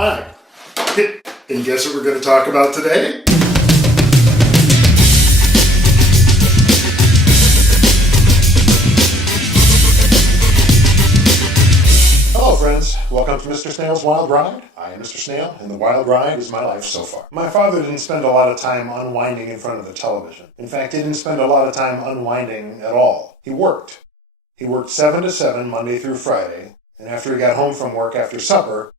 Hi. And guess what we're going to talk about today? Hello friends, welcome to Mr. Snayl's Wild Ride. I am Mr. Snayl, and the wild ride is my life so far. My father didn't spend a lot of time unwinding in front of the television. In fact, he didn't spend a lot of time unwinding at all. He worked. He worked 7 to 7 Monday through Friday, and after he got home from work after supper,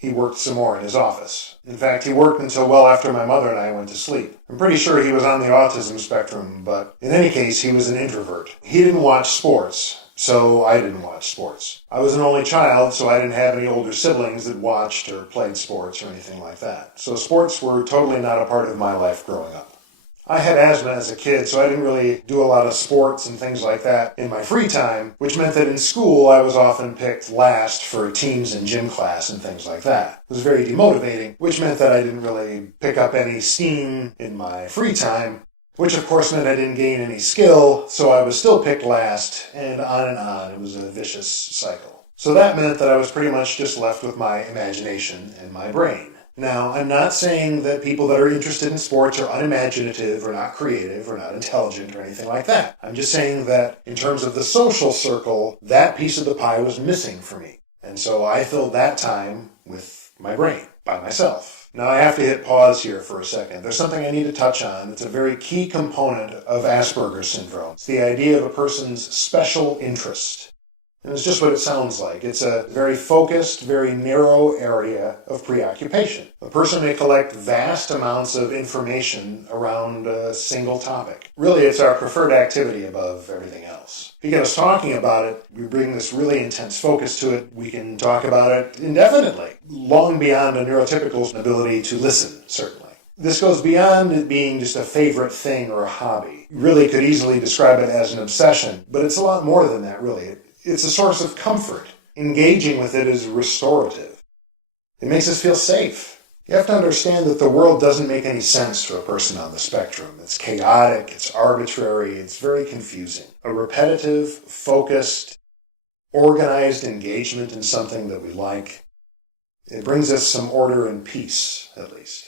he worked some more in his office. In fact, he worked until well after my mother and I went to sleep. I'm pretty sure he was on the autism spectrum, but in any case, he was an introvert. He didn't watch sports, so I didn't watch sports. I was an only child, so I didn't have any older siblings that watched or played sports or anything like that. So sports were totally not a part of my life growing up. I had asthma as a kid, so I didn't really do a lot of sports and things like that in my free time, which meant that in school I was often picked last for teams in gym class and things like that. It was very demotivating, which meant that I didn't really pick up any steam in my free time, which of course meant I didn't gain any skill, so I was still picked last, and on and on. It was a vicious cycle. So that meant that I was pretty much just left with my imagination and my brain. Now, I'm not saying that people that are interested in sports are unimaginative or not creative or not intelligent or anything like that. I'm just saying that in terms of the social circle, that piece of the pie was missing for me. And so I filled that time with my brain, by myself. Now, I have to hit pause here for a second. There's something I need to touch on. It's a very key component of Asperger syndrome. It's the idea of a person's special interest. And it's just what it sounds like. It's a very focused, very narrow area of preoccupation. A person may collect vast amounts of information around a single topic. Really, it's our preferred activity above everything else. If you get us talking about it, we bring this really intense focus to it. We can talk about it indefinitely, long beyond a neurotypical's ability to listen, certainly. This goes beyond it being just a favorite thing or a hobby. You really could easily describe it as an obsession, but it's a lot more than that, really. It's a source of comfort. Engaging with it is restorative. It makes us feel safe. You have to understand that the world doesn't make any sense to a person on the spectrum. It's chaotic, it's arbitrary, it's very confusing. A repetitive, focused, organized engagement in something that we like, it brings us some order and peace, at least.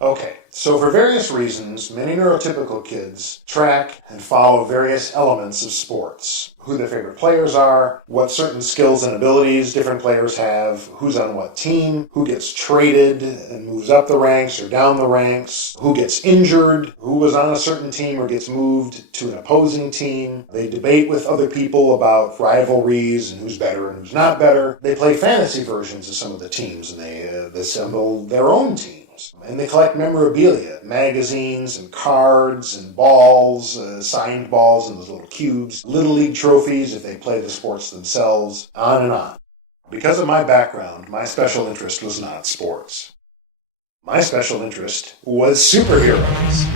Okay, so for various reasons, many neurotypical kids track and follow various elements of sports. Who their favorite players are, what certain skills and abilities different players have, who's on what team, who gets traded and moves up the ranks or down the ranks, who gets injured, who was on a certain team or gets moved to an opposing team. They debate with other people about rivalries and who's better and who's not better. They play fantasy versions of some of the teams and they assemble their own team. And they collect memorabilia, magazines and cards and balls, signed balls in those little cubes, Little League trophies if they play the sports themselves, on and on. Because of my background, my special interest was not sports. My special interest was superheroes.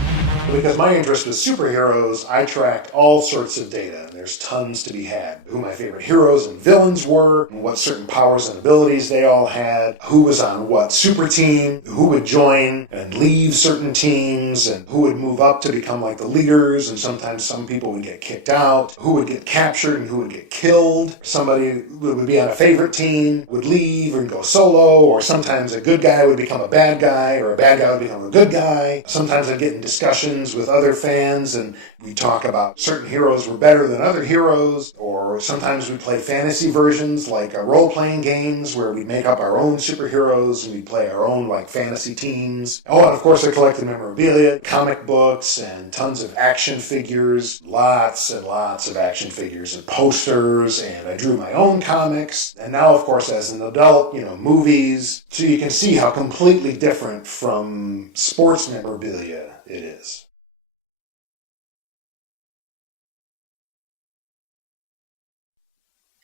Because my interest was superheroes, I tracked all sorts of data, and there's tons to be had. Who my favorite heroes and villains were, and what certain powers and abilities they all had, who was on what super team, who would join and leave certain teams, and who would move up to become like the leaders, and sometimes some people would get kicked out, who would get captured and who would get killed. Somebody would be on a favorite team, would leave and go solo, or sometimes a good guy would become a bad guy, or a bad guy would become a good guy. Sometimes I'd get in discussions with other fans and we talk about certain heroes were better than other heroes, or sometimes we play fantasy versions like role-playing games where we make up our own superheroes and we play our own like fantasy teams. Oh, and of course I collected memorabilia, comic books, and tons of action figures, lots and lots of action figures and posters, and I drew my own comics, and now of course as an adult, movies. So you can see how completely different from sports memorabilia it is.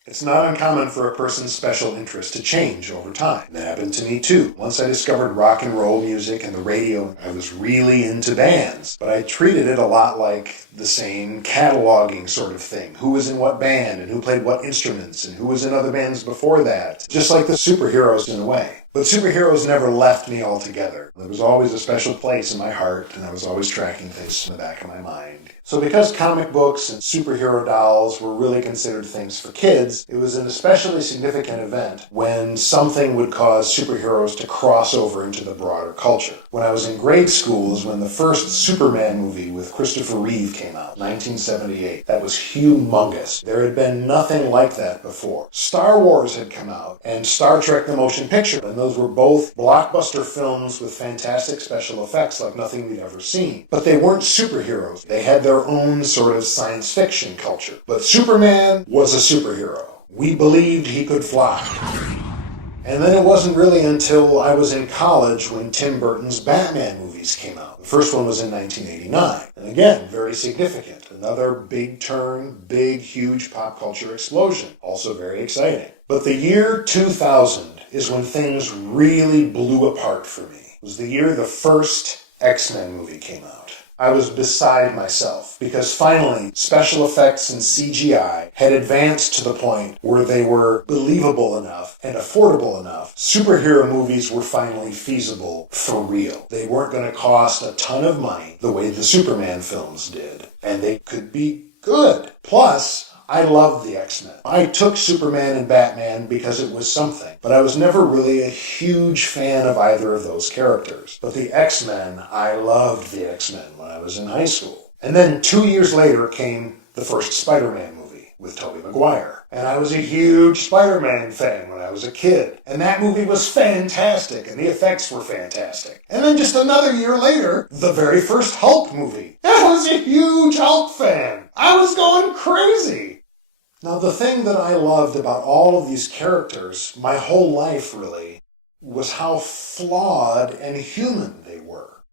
It's not uncommon for a person's special interest to change over time. That happened to me too. Once I discovered rock and roll music and the radio, I was really into bands. But I treated it a lot like the same cataloging sort of thing. Who was in what band and who played what instruments and who was in other bands before that. Just like the superheroes in a way. But superheroes never left me altogether. There was always a special place in my heart, and I was always tracking things in the back of my mind. So because comic books and superhero dolls were really considered things for kids, it was an especially significant event when something would cause superheroes to cross over into the broader culture. When I was in grade school is when the first Superman movie with Christopher Reeve came out, 1978. That was humongous. There had been nothing like that before. Star Wars had come out, and Star Trek the Motion Picture, and those were both blockbuster films with fantastic special effects like nothing we'd ever seen. But they weren't superheroes. They had their own sort of science fiction culture. But Superman was a superhero. We believed he could fly. And then it wasn't really until I was in college when Tim Burton's Batman movies came out. The first one was in 1989. And again, very significant. Another big turn, big, huge pop culture explosion. Also very exciting. But the year 2000 is when things really blew apart for me. It was the year the first X-Men movie came out. I was beside myself because finally special effects and CGI had advanced to the point where they were believable enough and affordable enough. Superhero movies were finally feasible for real. They weren't going to cost a ton of money the way the Superman films did, and they could be good. Plus, I loved the X-Men. I took Superman and Batman because it was something, but I was never really a huge fan of either of those characters. But the X-Men, I loved the X-Men when I was in high school. And then 2 years later came the first Spider-Man movie with Tobey Maguire. And I was a huge Spider-Man fan when I was a kid. And that movie was fantastic, and the effects were fantastic. And then just another year later, the very first Hulk movie. I was a huge Hulk fan. I was going crazy. Now, the thing that I loved about all of these characters, my whole life really, was how flawed and human they were.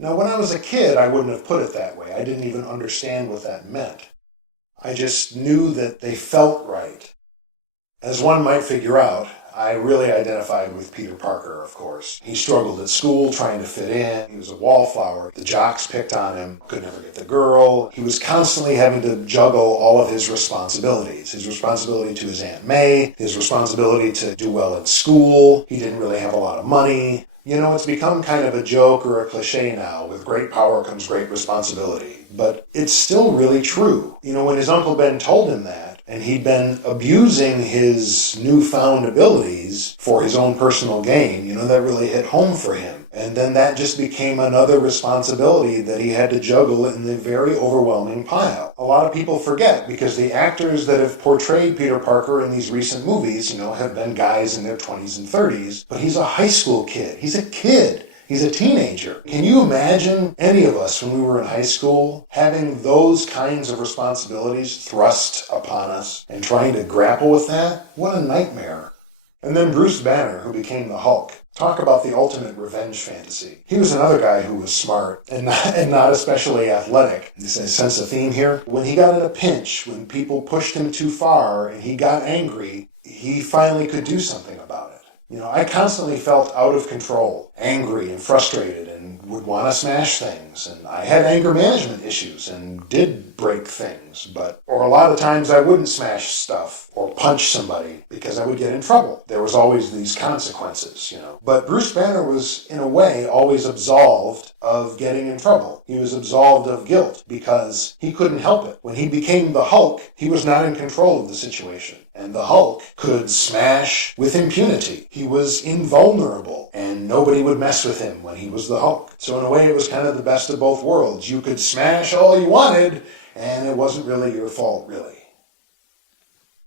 Now, when I was a kid, I wouldn't have put it that way. I didn't even understand what that meant. I just knew that they felt right. As one might figure out, I really identified with Peter Parker, of course. He struggled at school trying to fit in. He was a wallflower. The jocks picked on him, could never get the girl. He was constantly having to juggle all of his responsibilities. His responsibility to his Aunt May, his responsibility to do well at school. He didn't really have a lot of money. You know, it's become kind of a joke or a cliche now. With great power comes great responsibility. But it's still really true. You know, when his Uncle Ben told him that, and he'd been abusing his newfound abilities for his own personal gain, you know, that really hit home for him. And then that just became another responsibility that he had to juggle in the very overwhelming pile. A lot of people forget because the actors that have portrayed Peter Parker in these recent movies, you know, have been guys in their 20s and 30s, but he's a high school kid. He's a kid. He's a teenager. Can you imagine any of us when we were in high school having those kinds of responsibilities thrust upon us and trying to grapple with that? What a nightmare. And then Bruce Banner, who became the Hulk. Talk about the ultimate revenge fantasy. He was another guy who was smart and not especially athletic. This is a sense of theme here. When he got in a pinch, when people pushed him too far and he got angry, he finally could do something about it. You know, I constantly felt out of control, angry and frustrated, and would want to smash things. And I had anger management issues and did break things, or a lot of times I wouldn't smash stuff or punch somebody because I would get in trouble. There was always these consequences, you know. But Bruce Banner was, in a way, always absolved of getting in trouble. He was absolved of guilt because he couldn't help it. When he became the Hulk, he was not in control of the situation. And the Hulk could smash with impunity. He was invulnerable, and nobody would mess with him when he was the Hulk. So in a way, it was kind of the best of both worlds. You could smash all you wanted, and it wasn't really your fault, really.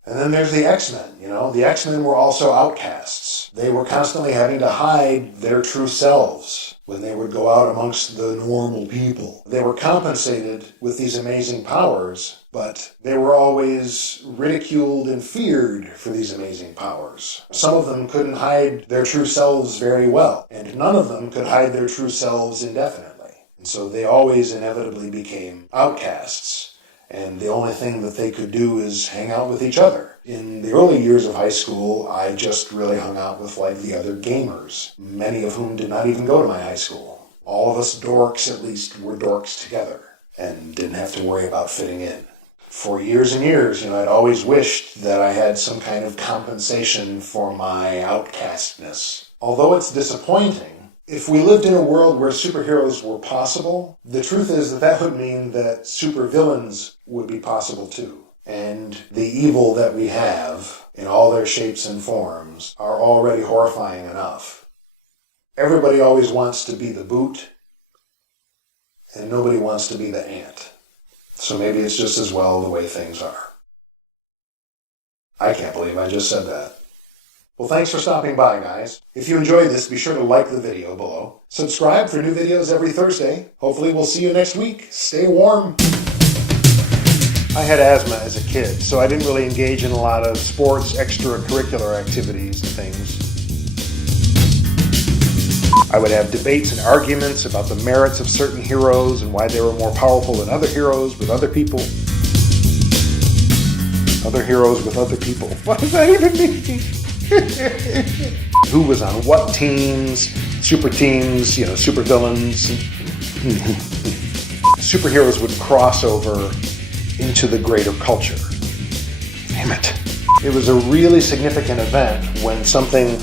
And then there's the X-Men, you know. The X-Men were also outcasts. They were constantly having to hide their true selves when they would go out amongst the normal people. They were compensated with these amazing powers, but they were always ridiculed and feared for these amazing powers. Some of them couldn't hide their true selves very well, and none of them could hide their true selves indefinitely. And so they always inevitably became outcasts. And the only thing that they could do is hang out with each other. In the early years of high school, I just really hung out with like the other gamers, many of whom did not even go to my high school. All of us dorks, at least, were dorks together and didn't have to worry about fitting in. For years and years, I'd always wished that I had some kind of compensation for my outcastness. Although it's disappointing, if we lived in a world where superheroes were possible, the truth is that would mean that supervillains would be possible too. And the evil that we have, in all their shapes and forms, are already horrifying enough. Everybody always wants to be the boot, and nobody wants to be the ant. So maybe it's just as well the way things are. I can't believe I just said that. Well, thanks for stopping by, guys. If you enjoyed this, be sure to like the video below. Subscribe for new videos every Thursday. Hopefully we'll see you next week. Stay warm. I had asthma as a kid, so I didn't really engage in a lot of sports, extracurricular activities and things. I would have debates and arguments about the merits of certain heroes and why they were more powerful than other heroes with other people. Other heroes with other people. What does that even mean? Who was on what teams, super teams, super villains. Superheroes would cross over into the greater culture. Damn it. It was a really significant event when something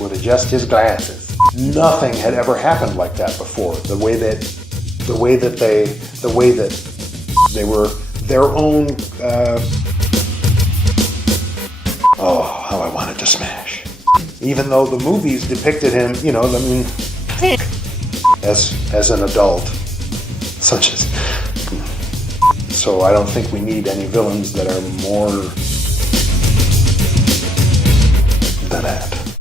would adjust his glasses. Nothing had ever happened like that before. The way that they were their own, how I wanted to smash. Even though the movies depicted him, as an adult, such as. So I don't think we need any villains that are more than that.